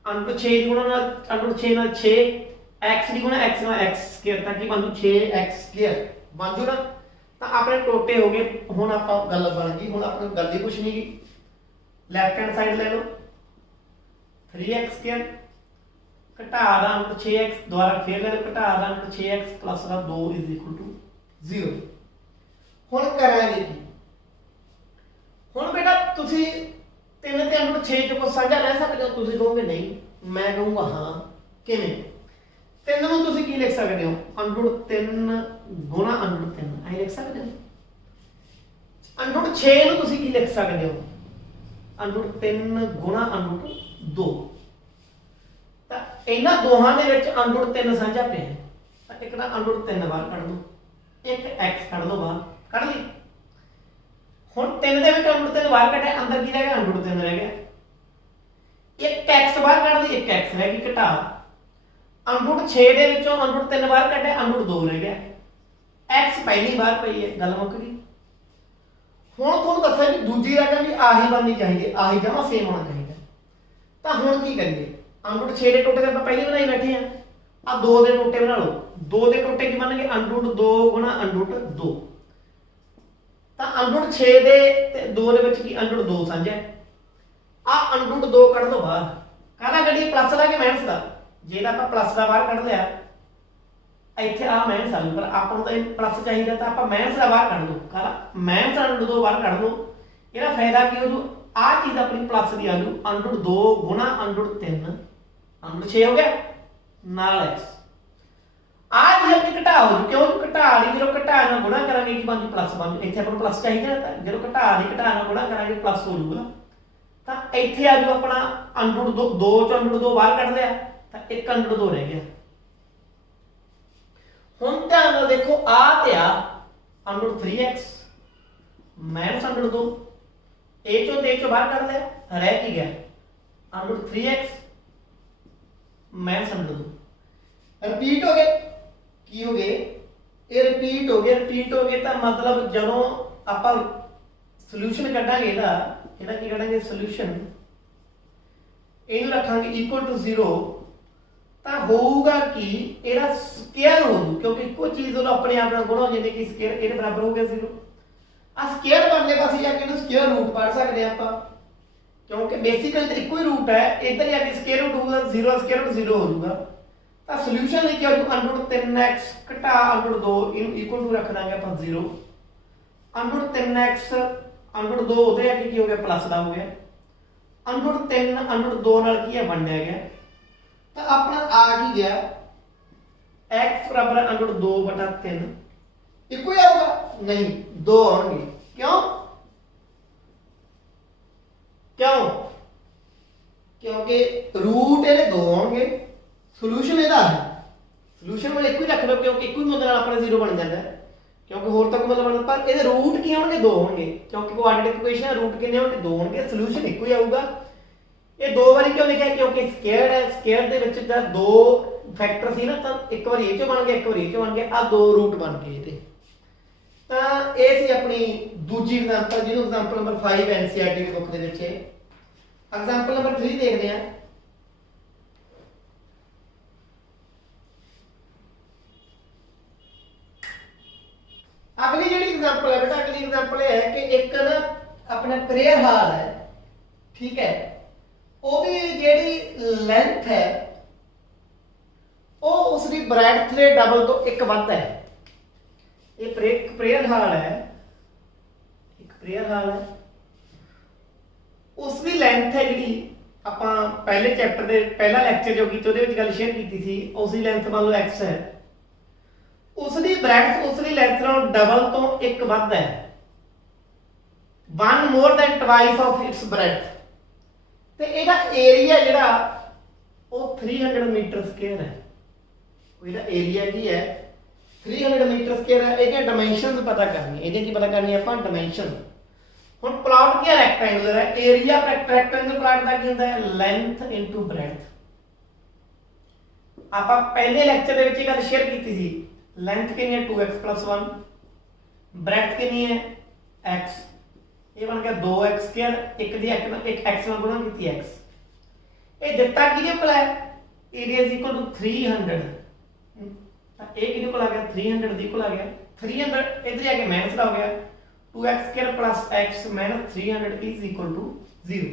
√6 दी गुणा ना √6 ना 6 x दी गुणा x ना x² ताकि बन जू 6x² बन जू ना। तो अपने टोटे हो गए। हुण आपां गल बन गई, हुण अपनी गल ही कुछ नहीं गी। लैफ्ट हैंड साइड ले लो 3x² घटा दा √6x दोबारा फिर ले लो घटा दा √6x प्लस दा 2 = 0। हुण करांगे की? हुण बेटा तुसी 3 ते √6 चों कुछ साझा ले सकदे हो। तुसी कहोगे नहीं, मैं कहूंगा हां। किवें? 3 ਨੂੰ ਤੁਸੀਂ ਕੀ ਲਿਖ ਸਕਦੇ ਹੋ? √3 ਗੁਣਾ √3 ਐ ਲਿਖ ਸਕਦੇ ਹੋ। √6 ਨੂੰ ਤੁਸੀਂ ਕੀ ਲਿਖ ਸਕਦੇ ਹੋ? √3 ਗੁਣਾ √2। ਤਾਂ ਇਹਨਾਂ ਦੋਹਾਂ ਦੇ ਵਿੱਚ √3 ਸਾਂਝਾ ਪਿਆ ਹੈ, ਤਾਂ ਇੱਕ ਦਾ √3 ਬਾਹਰ ਕੱਢ ਲਓ, ਇੱਕ x ਕੱਢ ਲਓ ਬਾਹਰ, ਕੱਢ ਲਈ। ਹੁਣ 3 ਦੇ ਵਿੱਚ √3 ਬਾਹਰ ਕੱਢਿਆ, ਅੰਦਰ ਕੀ ਰਹਿ ਗਿਆ? √3 ਰਹਿ ਗਿਆ। ਇੱਕ x ਬਾਹਰ ਕੱਢ ਲਈ, ਇੱਕ x ਰਹਿ ਗਈ ਘਟਾ। √6 ਦੇ ਵਿੱਚੋਂ √3 ਬਾਹਰ ਕੱਢਿਆ, √2 ਰਹਿ ਗਿਆ। x ਪਹਿਲੀ ਬਾਹਰ ਪਈ ਹੈ, ਗੱਲ ਮੁੱਕ ਗਈ। ਹੁਣ ਤੁਹਾਨੂੰ ਦੱਸਿਆ ਵੀ ਦੂਜੀ ਰਕਮ ਵੀ ਆਹੀ ਬਣਨੀ ਚਾਹੀਦੀ, ਆਹੀ ਜਮਾ ਸੇਮ ਹੋਣਾ ਚਾਹੀਦਾ। ਤਾਂ ਹੁਣ ਕੀ ਕਰੀਏ? √6 ਦੇ ਟੋਟੇ ਤੇ ਆਪਾਂ ਪਹਿਲੇ ਬਣਾਈ ਬੈਠੇ ਆ, ਆ 2 ਦੇ ਟੋਟੇ ਬਣਾ ਲਓ। 2 ਦੇ ਟੋਟੇ ਕੀ ਬਣਨਗੇ? ਅੰਡਰ 2 ਗੁਣਾ ਅੰਡਰ 2। ਤਾਂ ਅੰਡਰ 6 ਦੇ ਤੇ 2 ਦੇ ਵਿੱਚ ਕੀ ਅੰਡਰ 2 ਸਾਂਝਾ। ਆ ਅੰਡਰ 2 ਕੱਢ ਲਓ ਬਾਹਰ। ਕਾਹਦਾ ਕੱਢੀਏ? ਪਲੱਸ ਦਾ ਕਿ ਮਾਈਨਸ ਦਾ? ਜੇ ਤਾਂ ਆਪਾਂ ਪਲੱਸ ਦਾ ਬਾਹਰ ਕੱਢ ਲਿਆ, ਇੱਥੇ ਆ ਮਾਈਨਸ ਆ ਜੂ, ਪਰ ਆਪਾਂ ਨੂੰ ਤਾਂ ਇਹ ਪਲੱਸ ਚਾਹੀਦਾ, ਤਾਂ ਆਪਾਂ ਮਾਈਨਸ ਦਾ ਬਾਹਰ ਕੱਢ ਲਓ। ਕਾਹਦਾ? ਮਾਈਨਸ ਅੰਡਰ 2 ਬਾਹਰ ਕੱਢ ਲਓ। ਇਹਦਾ ਫਾਇਦਾ ਕੀ ਹੋ ਜੂ? ਆ ਚੀਜ਼ ਆਪਣੀ ਪਲੱਸ ਦੀ ਆ ਜੂ। ਅੰਡਰ 2 ਗੁਣਾ ਅੰਡਰ 3 ਅੰਡਰ 6 ਹੋ ਗਿਆ ਨਾਲ x। ਆ ਚੀਜ਼ ਘਟਾ ਹੋ ਜੂ। ਕਿਉਂ? ਘਟਾ ਲਈ, ਜਦੋਂ ਘਟਾ ਨਾਲ ਗੁਣਾ ਕਰਾਂਗੇ ਕੀ ਬਣ ਜੂ? ਪਲੱਸ ਬਣ ਜੂ। ਇੱਥੇ ਆਪਾਂ ਨੂੰ ਪਲੱਸ ਚਾਹੀਦਾ, ਤਾਂ ਜਦੋਂ ਘਟਾ ਲਈ ਘਟਾ ਨਾਲ ਗੁਣਾ ਕਰਾਂਗੇ ਪਲੱਸ ਹੋ ਜੂਗਾ। ਤਾਂ ਇੱਥੇ ਆ ਜੂ ਆਪਣਾ ਅੰਡਰ 2 ਚ ਅੰਡਰ 2 ਬਾਹਰ ਕੱਢ ਲਿਆ, ਤਾਂ ਇੱਕ ਅੰਡਰ 2 ਰਹਿ ਗਿਆ। ਹੁਣ ਧਿਆਨ ਨਾਲ ਦੇਖੋ, ਆ ਤੇ ਆ under 3x minus under 2, a ਚੋਂ ਤੇ a ਚੋਂ ਬਾਹਰ ਕੱਢ ਲਿਆ, ਰਹਿ ਕੀ ਗਿਆ? Under 3x minus under 2। Repeat ਹੋ ਗਏ। ਕੀ ਹੋ ਗਏ? ਇਹ ਰਿਪੀਟ ਹੋ ਗਏ। ਰਿਪੀਟ ਹੋ ਗਏ ਤਾਂ ਮਤਲਬ ਜਦੋਂ ਆਪਾਂ ਸੋਲੂਸ਼ਨ ਕੱਢਾਂਗੇ ਇਹਦਾ ਕੀ ਕੱਢਾਂਗੇ? ਸੋਲੂਸ਼ਨ ਇਹਨੂੰ ਰੱਖਾਂਗੇ ਇਕੁਅਲ ਟੂ 0, ਤਾਂ ਹੋਊਗਾ ਕਿ ਇਹਦਾ ਸਕੁਅਰ ਹੋ ਜੂ, ਕਿਉਂਕਿ ਇੱਕੋ ਚੀਜ਼ ਉਹ ਆਪਣੇ ਆਪ ਨਾਲ ਗੁਣਾ ਹੋ ਜਾਂਦੀ ਕਿ ਸਕੁਅਰ ਇਹਦੇ ਬਰਾਬਰ ਹੋ ਗਿਆ 0। ਆ ਸਕੁਅਰ ਬਣਨੇ ਪਾਸੇ ਜਾ ਕੇ ਇਹਨੂੰ ਸਕੁਅਰ ਰੂਟ ਪੜ ਸਕਦੇ ਆਪਾਂ, ਕਿਉਂਕਿ ਬੇਸਿਕਲੀ ਤਾਂ ਇੱਕੋ ਹੀ ਰੂਟ ਹੈ। ਇੱਧਰ ਜਾ ਕੇ ਸਕੁਅਰ ਰੂਟ ਹੋਊਗਾ 0, ਸਕੁਅਰ ਰੂਟ 0 ਹੋ ਜਾਊਗਾ। ਤਾਂ ਸੋਲੂਸ਼ਨ ਲਈ ਕੀ ਹੋ ਜੂ? ਅੰਡਰ 3x ਘਟਾ ਅੰਡਰ 2 ਇਹਨੂੰ ਇਕੁਅਲ ਟੂ ਰੱਖ ਦਾਂਗੇ ਆਪਾਂ 0। ਅੰਡਰ 3x ਅੰਡਰ 2 ਉਹਦੇ ਅੱਗੇ ਕੀ ਹੋ ਗਿਆ? ਪਲੱਸ ਦਾ ਹੋ ਗਿਆ। ਅੰਡਰ 3 ਅੰਡਰ 2 ਨਾਲ ਕੀ ਹੈ? ਵੰਡਿਆ ਗਿਆ। ਤਾਂ ਆਪਣਾ ਆ ਕੀ ਗਿਆ? x ਬਰਾਬਰ ਅੰਡਰ 2/3 ਇੱਕੋ ਹੀ ਆਊਗਾ? ਨਹੀਂ, 2 ਆਉਣਗੇ। ਕਿਉਂ? ਕਿਉਂਕਿ ਰੂਟ ਇਹਦੇ 2 ਆਉਣਗੇ, ਸੋਲੂਸ਼ਨ ਇਹਦਾ ਹੈ। ਸੋਲੂਸ਼ਨ ਵਾਲੇ ਇੱਕੋ ਹੀ ਰੱਖ ਲਓ, ਕਿਉਂਕਿ ਇੱਕੋ ਹੀ ਮੁੱਦੇ ਨਾਲ ਆਪਣਾ 0 ਬਣ ਜਾਂਦਾ ਹੈ, ਕਿਉਂਕਿ ਹੋਰ ਤਾਂ ਕੋਈ ਮਤਲਬ ਬਣਦਾ। ਪਰ ਇਹਦੇ ਰੂਟ ਕੀ ਆਉਣਗੇ? 2 ਹੋਣਗੇ, ਕਿਉਂਕਿ ਕੁਆਡਰੇਟਿਕ ਇਕੁਏਸ਼ਨ ਹੈ। ਰੂਟ ਕਿੰਨੇ ਹੋਣਗੇ? 2 ਹੋਣਗੇ। ਸੋਲੂਸ਼ਨ ਇੱਕੋ ਹੀ ਆਊਗਾ। ਇਹ 2 ਵਾਰੀ ਕਿਉਂ ਲਿਖਿਆ? ਕਿਉਂਕਿ ਸਕੁਅਰ ਹੈ। ਸਕੁਅਰ ਦੇ ਵਿੱਚ ਤਾਂ 2 ਫੈਕਟਰ ਸੀ ਨਾ, ਤਾਂ ਇੱਕ ਵਾਰੀ ਇਹ ਚੋਂ ਬਣ ਗਿਆ, ਇੱਕ ਵਾਰੀ ਇਹ ਚੋਂ ਬਣ ਗਿਆ, ਆ 2 ਰੂਟ ਬਣ ਗਏ ਇਹਦੇ। ਤਾਂ ਇਹ ਸੀ ਆਪਣੀ ਦੂਜੀ ਐਗਜ਼ਾਮਪਲ, ਜਿਹਨੂੰ ਐਗਜ਼ਾਮਪਲ ਨੰਬਰ 5 ਐਨਸੀਈਆਰਟੀ ਦੀ ਬੁੱਕ ਦੇ ਵਿੱਚ ਹੈ। ਐਗਜ਼ਾਮਪਲ ਨੰਬਰ 3 ਦੇਖਦੇ ਹਾਂ। अगली जी एग्जांपल है बेटा, अगली एग्जांपल है कि एक ना अपना प्रेयर हाल है, ठीक है, वो भी जेडी लेंथ है वो उसकी ब्रेडथ दे डबल तो एक वध है। ये प्रेयर हाल है, एक प्रेयर हाल है, उसकी लेंथ है जी ਆਪਾਂ पहले चैप्टर ਦੇ पहला ਲੈਕਚਰ ਜੋ ਕੀਤਾ ਉਹਦੇ ਵਿੱਚ ਗੱਲ ਸ਼ੇਅਰ ਕੀਤੀ ਸੀ, ਉਸਦੀ ਲੈਂਥ ਮੰਨ ਲਓ x ਹੈ, ਉਸਦੀ ਬ੍ਰੈਡਥ ਉਸਦੀ ਲੈਂਥ ਨਾਲੋਂ ਡਬਲ ਤੋਂ ਇੱਕ ਵੱਧ ਹੈ, 1 more than twice of its breadth, ਤੇ ਇਹਦਾ ਏਰੀਆ ਜਿਹੜਾ ਉਹ 300 ਮੀਟਰ ਸਕੁਅਰ ਹੈ। ਇਹਦਾ ਏਰੀਆ ਕੀ ਹੈ? 300 ਮੀਟਰ ਸਕੁਅਰ ਹੈ। ਇਹਦੀਆਂ ਡਾਈਮੈਂਸ਼ਨਸ ਪਤਾ ਕਰਨੀ, ਇਹਦੇ ਕੀ ਪਤਾ ਕਰਨੀ ਆਪਾਂ? ਡਾਈਮੈਂਸ਼ਨ। ਹੁਣ ਪਲਾਟ ਕੀ ਰੈਕਟੈਂਗੂਲਰ ਹੈ, ਏਰੀਆ ਰੈਕਟੈਂਗਲ ਪਲਾਟ ਦਾ ਕੀ ਹੁੰਦਾ ਹੈ? Length into breadth. ਆਪਾਂ ਪਹਿਲੇ ਲੈਕਚਰ ਦੇ ਵਿੱਚ ਇਹ ਗੱਲ ਸ਼ੇਅਰ ਕੀਤੀ ਸੀ, ਲੈਂਥ ਕਿੰਨੀ ਹੈ? 2x + 1, ਬ੍ਰੈਡਥ ਕਿੰਨੀ ਹੈ? x, ਇਹ ਬਣ ਗਿਆ 2x ਸਕੁਅਰ, ਇੱਕ ਦੀ x ਨਾਲ ਗੁਣਾ ਕੀਤੀ x। ਇਹ ਦਿੱਤਾ ਕਿਹਦੇ ਕੋਲ ਹੈ? ਏਰੀਆ ਇਜ਼ ਇਕੁਅਲ ਟੂ 300, ਤਾਂ ਇਹ ਕਿਹਦੇ ਕੋਲ ਆ ਗਿਆ? 300 ਦੇ ਕੋਲ ਆ ਗਿਆ। 300 ਇੱਧਰ ਜਾ ਕੇ ਮਾਈਨਸ ਦਾ ਹੋ ਗਿਆ, 2x square + x - 300 is equal to 0।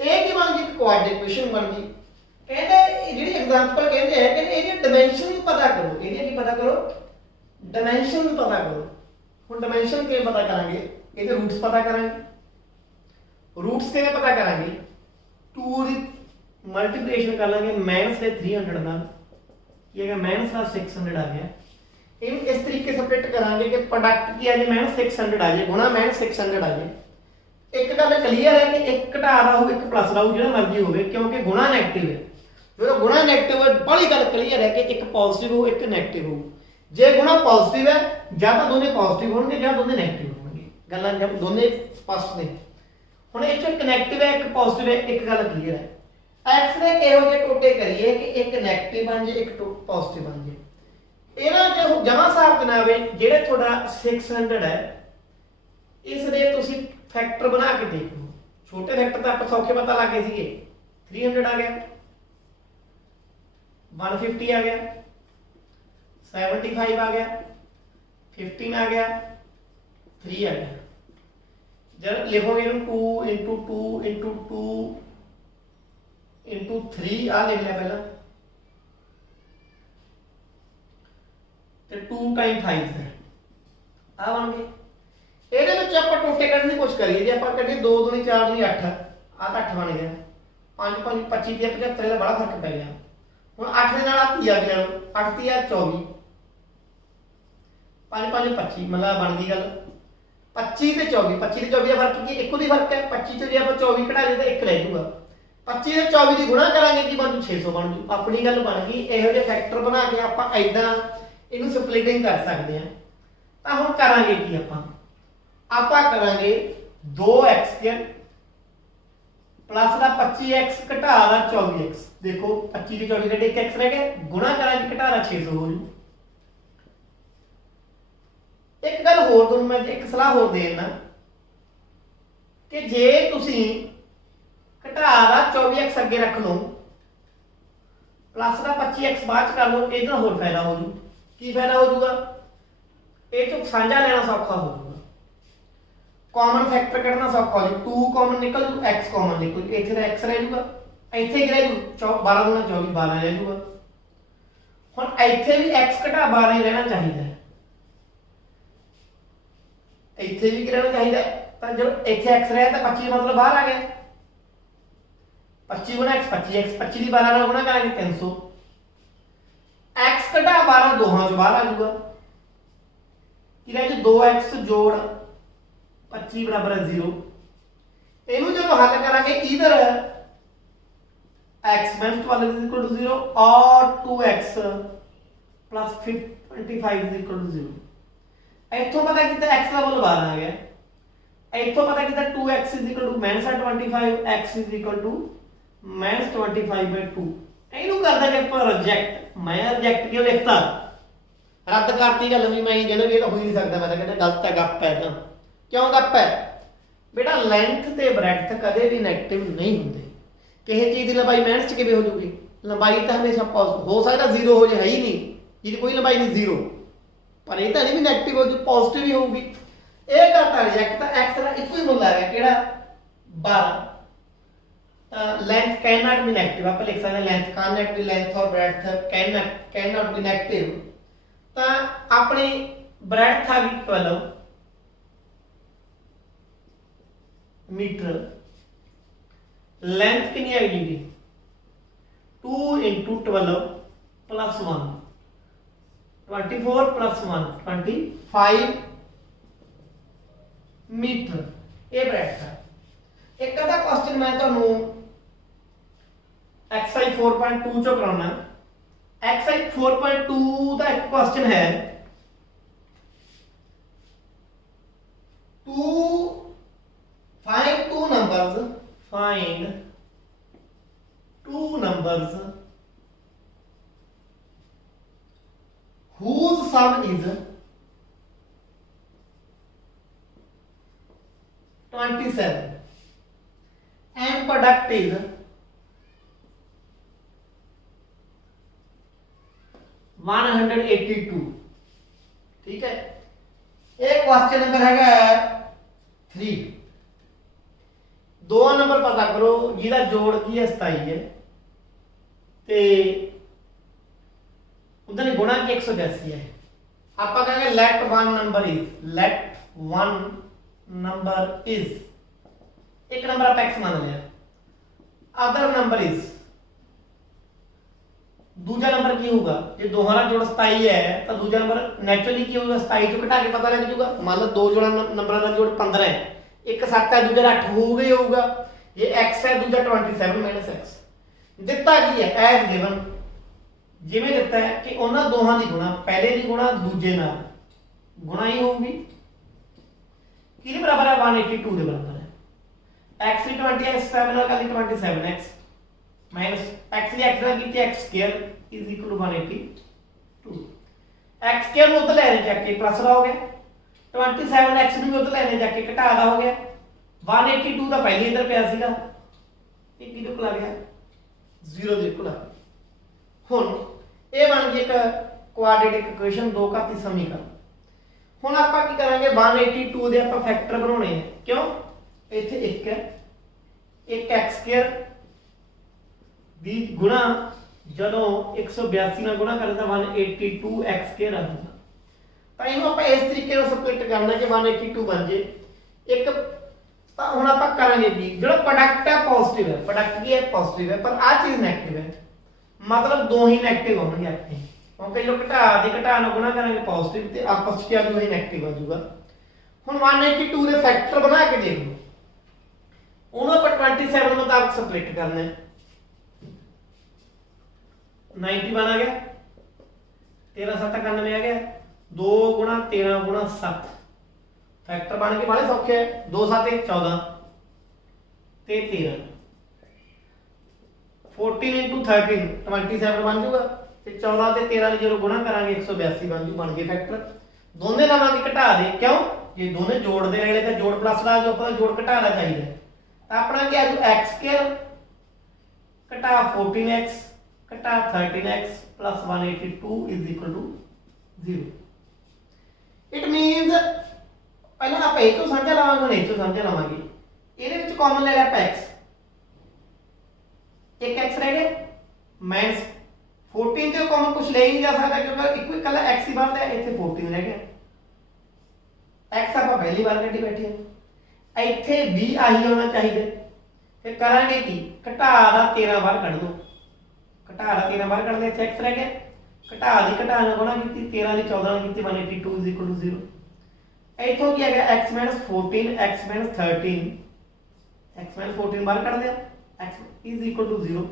ਇਹ ਕੀ ਬਣ ਗਈ? ਇੱਕ ਕੁਆਡਰੇਟਿਕ ਇਕੁਏਸ਼ਨ ਬਣ ਗਈ। ਕਹਿੰਦੇ ਜਿਹੜੀ ਐਗਜ਼ਾਮਪਲ ਕਹਿੰਦੇ ਹੈ ਕਿ ਇਹਦੀ ਡਾਈਮੈਂਸ਼ਨ ਪਤਾ ਕਰੋ। ਇਹਦੀ ਕੀ ਪਤਾ ਕਰੋ? ਡਾਈਮੈਂਸ਼ਨ ਪਤਾ ਕਰੋ। ਹੁਣ ਡਾਈਮੈਂਸ਼ਨ ਕਿਵੇਂ ਪਤਾ ਕਰਾਂਗੇ? ਇਹਦੇ ਰੂਟਸ ਪਤਾ ਕਰਾਂਗੇ। ਰੂਟਸ ਕਿਵੇਂ ਪਤਾ ਕਰਾਂਗੇ? 2 ਦੀ ਮਲਟੀਪਲੀਕੇਸ਼ਨ ਕਰ ਲਾਂਗੇ ਮਾਈਨਸ ਦੇ 300 ਨਾਲ, ਕੀ ਹੈਗਾ? ਮਾਈਨਸ ਦਾ 600 ਆ ਗਿਆ। ਇਹਨੂੰ ਇਸ ਤਰੀਕੇ ਸਪਲਿਟ ਕਰਾਂਗੇ ਕਿ ਪ੍ਰੋਡਕਟ ਕੀ ਆ ਜੇ -600 ਆ ਜੇ, ਗੁਣਾ -600 ਆ ਜੇ। ਇੱਕ ਗੱਲ ਕਲੀਅਰ ਹੈ ਕਿ ਇੱਕ ਘਟਾ ਦਾ ਹੋਊ, ਇੱਕ ਪਲੱਸ ਦਾ ਹੋਊ, ਜਿਹੜਾ ਮਰਜ਼ੀ ਹੋਵੇ, ਕਿਉਂਕਿ ਗੁਣਾ ਨੈਗੇਟਿਵ ਹੈ। ਜਦੋਂ ਗੁਣਾ ਨੈਗੇਟਿਵ ਹੈ, ਬੜੀ ਗੱਲ ਕਲੀਅਰ ਹੈ ਕਿ ਇੱਕ ਪੋਜ਼ਿਟਿਵ ਹੋਊ, ਇੱਕ ਨੈਗੇਟਿਵ ਹੋਊ। ਜੇ ਗੁਣਾ ਪੋਜ਼ਿਟਿਵ ਹੈ, ਜਾਂ ਤਾਂ ਦੋਨੇ ਪੋਜ਼ਿਟਿਵ ਹੋਣਗੇ ਜਾਂ ਦੋਨੇ ਨੈਗੇਟਿਵ ਹੋਣਗੇ। ਗੱਲਾਂ ਜਦ ਦੋਨੇ ਸਪਸ਼ਟ ਨੇ। ਹੁਣ ਇਹ ਚ ਇੱਕ ਨੈਗੇਟਿਵ ਹੈ, ਇੱਕ ਪੋਜ਼ਿਟਿਵ ਹੈ, ਇੱਕ ਗੱਲ ਕਲੀਅਰ ਹੈ। x ਦੇ ਕਿਹੋ ਜਿਹੇ ਟੋਟੇ ਕਰੀਏ ਕਿ ਇੱਕ ਨੈਗੇਟਿਵ ਬਣ ਜੇ, ਇੱਕ ਪੋਜ਼ਿਟਿਵ ਬਣ ਜੇ। ਇਹਨਾਂ ਜੋ ਜਮਾ ਹਿਸਾਬ ਜਨਾਬ ਜਿਹੜੇ ਤੁਹਾਡਾ 600 ਹੈ, ਇਸ ਦੇ ਤੁਸੀਂ ਫੈਕਟਰ ਬਣਾ ਕੇ ਦੇਖ ਲਓ। ਛੋਟੇ ਫੈਕਟਰ ਤਾਂ ਆਪਾਂ ਸੌਖੇ ਪਤਾ ਲੱਗ ਗਏ ਸੀਗੇ, 300 ਆ ਗਿਆ, 150 आ गया, 75 आ गया, 15 आ गया, 3 आ गया। जब लिखोगे 2 इंटू 2 इंटू 2 इंटू 3 आ लिख लिया पहला, तो 2 टाइम 5 है आ बन गए। ਇਹਦੇ ਵਿੱਚ ਆਪਾਂ ਟੋਟੇ ਕੱਢਣ ਦੀ ਕੋਸ਼ਿਸ਼ ਕਰੀਏ। ਜੇ ਆਪਾਂ ਕੱਢੀਏ 2 2 4 2 8 ਆ ਤਾਂ 8 ਬਣ ਗਿਆ, 5 5 25 ਤੇ 75 ਦਾ ਬੜਾ ਫਰਕ ਪੈ ਗਿਆ। ਹੁਣ 8 ਦੇ ਨਾਲ ਆ 30 ਆ ਗਿਆ, 8 30 ਆ 24, 5 5 25 ਮਤਲਬ ਬਣ ਗਈ ਗੱਲ 25 ਤੇ 24। 25 ਤੇ 24 ਦਾ ਫਰਕ ਕੀ ਇੱਕੋ ਦੀ ਫਰਕ ਹੈ। 25 ਤੋਂ ਜੇ ਆਪਾਂ 24 ਕਢਾ ਲਈਏ ਤਾਂ 1 ਰਹਿ ਜਾਊਗਾ। 25 ਤੇ 24 ਦੀ ਗੁਣਾ ਕਰਾਂਗੇ ਕੀ ਬਣ ਜੂ 600 ਬਣ ਜੂ। ਆਪਣੀ ਗੱਲ ਬਣ ਗਈ। ਇਹੋ ਜਿਹੇ ਫੈਕਟਰ ਬਣਾ ਕੇ ਆਪਾਂ ਐਦਾਂ ਇਹਨੂੰ ਸਪਲਿਟਿੰਗ ਕਰ ਸਕਦੇ ਹਾਂ। ਤਾਂ ਹੁਣ ਕਰਾਂਗੇ ਕੀ ਆਪਾਂ ਕਰਾਂਗੇ 2x प्लस का 25x घटा का 24x। देखो 25 से 24 घटे 1x रह गए, गुणा करा घटा 600 हो जू। एक गल होर तुहानूं मैं एक सलाह होर दे देना कि जे तुसीं घटा का 24x अगे रख लो, प्लस का 25x बाद कर लो, इहदा होर फायदा हो जू। की फायदा हो जूगा? ये तो साझा लेना सौखा हो जूगा, कॉमन फैक्टर कढ़ना सौखा हो जू। 2 कॉमन निकल जू, x कॉमन निकल जू, इत्थे x रह जूगा, इत्थे की रह जू 12 गुणा 24 12 रह जूगा। हुण इत्थे भी x घटा 12 ही रहना चाहिए, इत्थे भी की रहना चाहिए। तो जब इत्थे x रहा तो 25 मतलब बाहर आ गया, 25 गुणा x 25x, 25 की 12 गुणा करेंगे 300, x घटा 12 दोहां चों बाहर आ जूगा। की रह जू 2x जोड़ 25 बराबर है 0। इनू जब हल करांगे इधर x minus 12 is equal to 0 और 2x plus 25 is equal to 0। इत्थों पता कितना x का मूल 12 आ गया, इत्थों पता कितना 2x is equal to -25, x is equal to -25/2। इनू कर देंगे पर रिजेक्ट। मैं रिजेक्ट क्यों लिखता, रद्द करती गल भी मैं कहना भी ये तो हो ही नहीं सकता। मैं तो कहना गलत है, गप है। तो क्यों गप है बेटा? लेंथ ते ब्रेडथ कदे भी नेगेटिव नहीं होंगे। किसी चीज़ की लंबाई माइनस किवें हो जाऊगी? लंबाई तो हमेशा हो सकता 0 हो जाए, है ही नहीं जिसकी कोई लंबाई नहीं 0, पर यह तो नहीं भी नेगेटिव हो जाए, पॉजिटिव ही होगी। ये करता रिजेक्ट। तो एक्स का एक ही मुल आ गया किहड़ा 12। Length can not be negative, आप लिख सकते हैं length can not be, length और breadth can not be negative. तो अपनी ब्रेडथ आ गई 12 मीटर, लेंथ कितनी आ गई 2 इंटू 12 प्लस 1 24 प्लस 1 25 मीटर। ये ब्रेडथ है। एक अदा क्वेश्चन मैं तुहानूं एक्सरसाइज 4.2 चो कराउणा। एक्सरसाइज 4.2 का एक क्वेश्चन है, find two numbers whose sum is 27 and product is 182। ठीक है, एक क्वेश्चन नंबर है 3। दो नंबर पता करो जिहदा जोड़ की है 27 है ते उधर गुणा की 182 है। आप कहेंगे लेट वन नंबर इज, एक नंबर आप x मान लिया, अदर नंबर इज, दूसरा नंबर की होगा जो दोहरा जोड़ 27 है तो दूसरा नंबर नेचुरली की होगा 27 तो घटा के पता लग जाऊगा। मान लो दो जोड़ा नंबर का जोड़ 15 है, एक 7 है दूसरा 8 हो गई होगा। ये x है दूसरा 27 माइनस x दिता की है एज गिवन, जिवें दिता है कि उन्हां दोहां दी गुणा, पहले दी गुणा दूजे नाल गुणा ही होगी। किहदे बराबर है 182 दे बराबर है। x की 27 नाल कर ली 27x माइनस x की x नाल कीती x square is equal to 182। x square ਨੂੰ ਉੱਤੇ ਲੈਣੇ ਚੱਕ ਕੇ ਪਲੱਸ ਦਾ ਹੋ ਗਿਆ, 27x ਨੂੰ ਵੀ ਉੱਤੇ ਲੈਣੇ ਚੱਕ ਕੇ ਘਟਾ ਦਾ ਹੋ ਗਿਆ। 182 ਦਾ ਪਹਿਲੇ ਇਧਰ ਪਿਆ ਸੀਗਾ, ਇਹ ਕਿਹਦੇ ਕੋਲ ਆ ਗਿਆ 0 ਦੇ ਕੋਲ ਆ। ਹੁਣ ਕੁਆਡ੍ਰੇਟਿਕ ਇਕੁਏਸ਼ਨ ਦੋ ਘਾਤੀ ਸਮੀਕਰਨ। ਹੁਣ ਆਪਾਂ ਕੀ ਕਰਾਂਗੇ 182 ਦੇ ਆਪਾਂ ਫੈਕਟਰ ਬਣਾਉਣੇ ਆ। ਕਿਉਂ? ਇੱਥੇ 1 ਹੈ, ਇੱਕ x² ਦੀ ਗੁਣਾ ਜਦੋਂ 182 ਨਾਲ ਗੁਣਾ ਕਰੇ ਤਾਂ 182 x² ਆ ਜਾਊਗਾ। ਤਾਂ ਇਹਨੂੰ ਆਪਾਂ ਇਸ ਤਰੀਕੇ ਨਾਲ ਸਪਲਿਟ ਕਰਨਾ ਕਿ 182 ਬਣ ਜੇ ਇੱਕ। ਤਾਂ ਹੁਣ ਆਪਾਂ ਕਰਾਂਗੇ ਕੀ, ਜਿਹੜਾ ਪ੍ਰੋਡਕਟ ਹੈ ਪੋਜ਼ਿਟਿਵ ਹੈ, ਪ੍ਰੋਡਕਟ ਕੀ ਹੈ ਪੋਜ਼ਿਟਿਵ ਹੈ, ਪਰ ਆਹ ਚੀਜ਼ ਨੈਗੇਟਿਵ ਹੈ, ਮਤਲਬ ਦੋ ਹੀ ਨੈਗੇਟਿਵ ਹੋਣਗੇ ਆਪਣੇ, ਕਿਉਂਕਿ ਜੋ ਘਟਾ ਨਾਲ ਗੁਣਾ ਕਰਾਂਗੇ ਪੋਜ਼ਿਟਿਵ ਤੇ ਆਪਸ ਚ ਜੋ ਹੀ ਨੈਗੇਟਿਵ ਆ ਜਾਊਗਾ। ਹੁਣ 182 ਦੇ ਫੈਕਟਰ ਬਣਾ ਕੇ ਦੇਖ ਲਓ, ਉਹਨੂੰ ਆਪਾਂ 27 ਮੁਤਾਬਕ ਸਪਲਿਟ ਕਰਨਾ ਹੈ। 90 ਬਣ ਆ ਗਿਆ, 13 7 91 ਆ ਗਿਆ, 2 ਗੁਣਾ 13 ਗੁਣਾ 7 फैक्टर बन के बड़े सौखे है। 2 7 14 ते 13 14 इंटू 13 27 बन जाऊगा ते 14 ते 13 जो गुणा करांगे 182 बन जू, बन गए फैक्टर। दोनों लवांगे घटा दे, क्यों जे दोनों जोड़ दे रहे तो जोड़ प्लस ला जो अपना जोड़ घटाना चाहिए। अपना क्या जो x² घटा 14x घटा 13x plus 182 is equal to 0। It means पहला आप ए तो समझा लवांगे, नहीं तो समझा लवांगे, ਇਹਦੇ ਵਿੱਚ ਕਾਮਨ ਲੈ ਲਿਆ ਆਪਾਂ x, एक x रह गया माइनस 14 ਤੇ ਕਾਮਨ ਕੁਝ ਲੈ ਹੀ ਨਹੀਂ ਜਾ ਸਕਦਾ ਕਿਉਂਕਿ ਇੱਕੋ ਇਕੱਲਾ x ਹੀ ਬਾਹਰ ਹੈ, ਇੱਥੇ 14 ਰਹਿ ਗਿਆ। x ਆਪਾਂ ਪਹਿਲੀ ਵਾਰ ਕੱਢੀ ਬੈਠੇ ਆ, ਇੱਥੇ ਵੀ ਆਹੀ ਹੋਣਾ ਚਾਹੀਦਾ। ਫਿਰ ਕਰਾਂਗੇ ਕੀ, ਘਟਾ ਦਾ 13 ਬਾਹਰ ਕੱਢ ਦੋ, ਘਟਾ ਦਾ 13 ਬਾਹਰ ਕੱਢ ਦੇ, ਇੱਥੇ x ਰਹਿ ਗਿਆ, ਘਟਾ ਦੀ ਘਟਾ ਨਾਲ ਗੁਣਾ ਕੀਤੀ, 13 ਦੀ 14 ਨਾਲ ਕੀਤੀ, 182 = 0। इथों की आ गया x - 14 x - 13 x - 14 बाहर कर दिया, x = 0।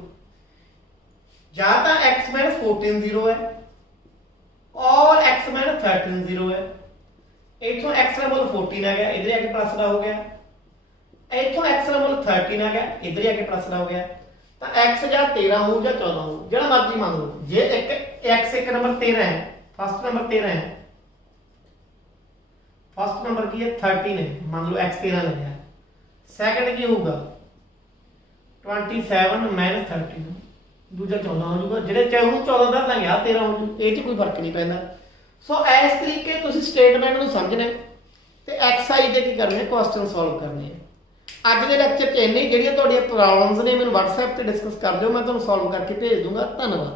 या तो x - 14 0 है और x - 13 0 है। इथों x का मूल 14 आ गया, इधर आके प्लस का हो गया, इथों x का मूल 13 आ गया, इधर आके प्लस का हो गया। तो x या 13 हो या 14 हो, जो मर्जी मान लो। जे एक x एक नंबर 13 है, फर्स्ट नंबर 13 है, फर्स्ट नंबर की है 13 है, मान लो x 13 लग गया, सेकंड की होगा 27 - 13 दूजा 14 हो जाऊगा। ਜਿਹੜੇ ਚਾਹੇ ਉਹਨੂੰ 14 ਧਰ ਲਾਂਗੇ ਆ 13 ਹੋ ਜੂ, ਇਹ 'ਚ ਕੋਈ ਫਰਕ ਨਹੀਂ ਪੈਂਦਾ। ਸੋ ਇਸ ਤਰੀਕੇ ਤੁਸੀਂ ਸਟੇਟਮੈਂਟ ਨੂੰ ਸਮਝਣਾ ਤੇ ਐਕਸਰਸਾਈਜ਼ ਦੇ ਕੀ ਕਰਨੇ, ਕੁਐਸਚਨ ਸੋਲਵ ਕਰਨੇ ਆ। ਅੱਜ ਦੇ ਲੈਕਚਰ 'ਚ ਇੰਨੇ, ਜਿਹੜੀਆਂ ਤੁਹਾਡੀਆਂ ਪ੍ਰੋਬਲਮਸ ਨੇ ਮੈਨੂੰ WhatsApp ਤੇ ਡਿਸਕਸ ਕਰ ਦਿਓ, ਮੈਂ ਤੁਹਾਨੂੰ ਸੋਲਵ ਕਰਕੇ ਭੇਜ ਦੂੰਗਾ। ਧੰਨਵਾਦ।